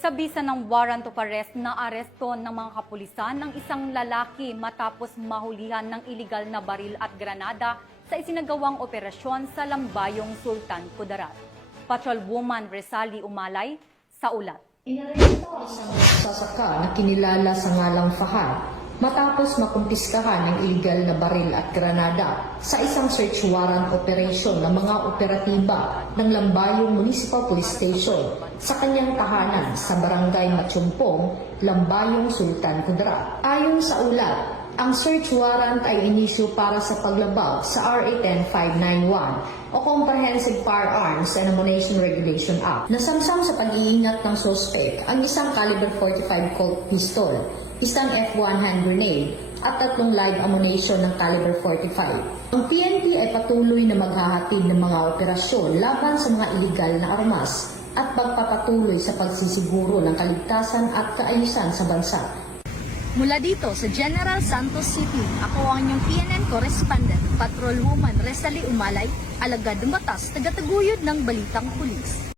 Sa bisa ng warrant of arrest, naaresto ng mga kapulisan ng isang lalaki matapos mahulihan ng iligal na baril at granada sa isinagawang operasyon sa Lambayong Sultan Kudarat. Patrolwoman Resali Umalay sa ulat. Inaresto ang isang magsasaka na kinilala sa ngalang Fahad matapos makumpiskahan ng iligal na baril at granada sa isang search warrant operation ng mga operatiba ng Lambayong Municipal Police Station sa kanyang tahanan sa Barangay Matsumpong, Lambayong Sultan Kudarat. Ayon sa ulat, ang search warrant ay inisyu para sa paglabag sa RA 10591 o Comprehensive Firearms and Ammunition Regulation Act. Nasamsam sa pag-iingat ng suspect ang isang caliber 45 Colt pistol, isang F1 hand grenade at 3 live ammunition ng caliber 45. Ang PNP ay patuloy na maghahatid ng mga operasyon laban sa mga iligal na armas at pagpapatuloy sa pagsisiguro ng kaligtasan at kaayusan sa bansa. Mula dito sa General Santos City, ako ang inyong PNN correspondent, Patrolwoman Resali Umalay, alagad ng batas, tagataguyod ng Balitang Pulis.